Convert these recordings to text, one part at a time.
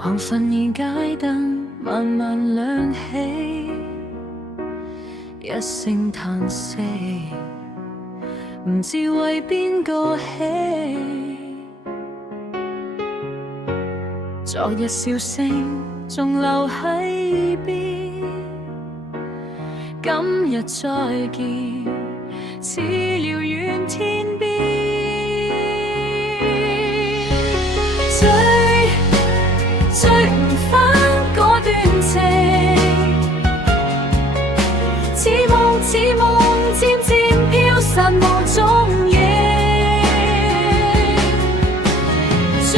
黃昏已街燈慢慢亮起，一聲嘆息，唔知為邊個起。昨日笑聲仲留喺邊，今日再見，似遙遠天邊。追唔返嗰段情，似夢漸漸飄散無蹤影。追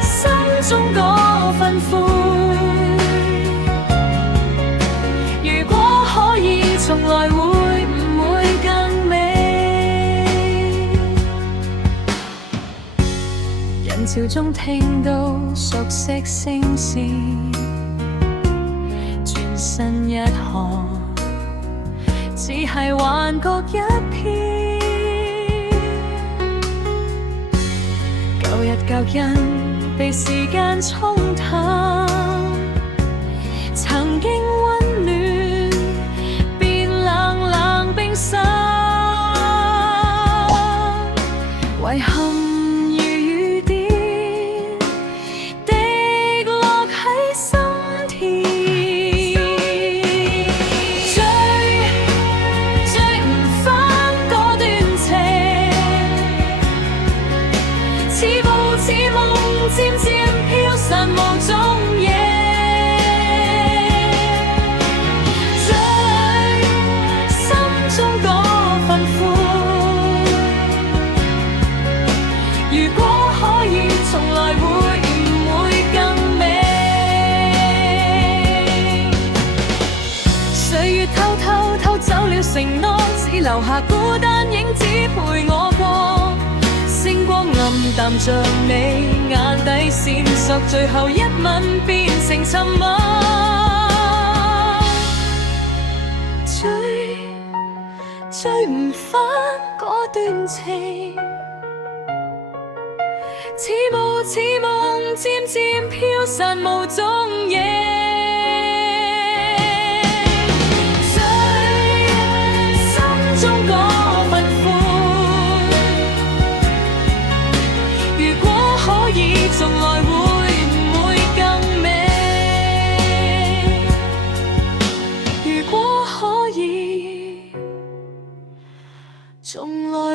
心中嗰份灰，如果可以重來，會唔會更美？人潮中聽到熟悉聲線，轉身一看，只係幻覺一片。舊日舊印被時間沖淡，曾經溫暖變冷冷冰心，遺憾漸漸飄散無蹤影。追心中嗰份灰，如果可以重來，會唔會更美？歲月偷偷偷走了承諾，只留下孤單影子陪我過。星光暗淡像你眼底線索，最後一吻變成沉默。追唔返嗰段情，似夢漸漸飄散無蹤影。重來會唔會更美？如果可以重來。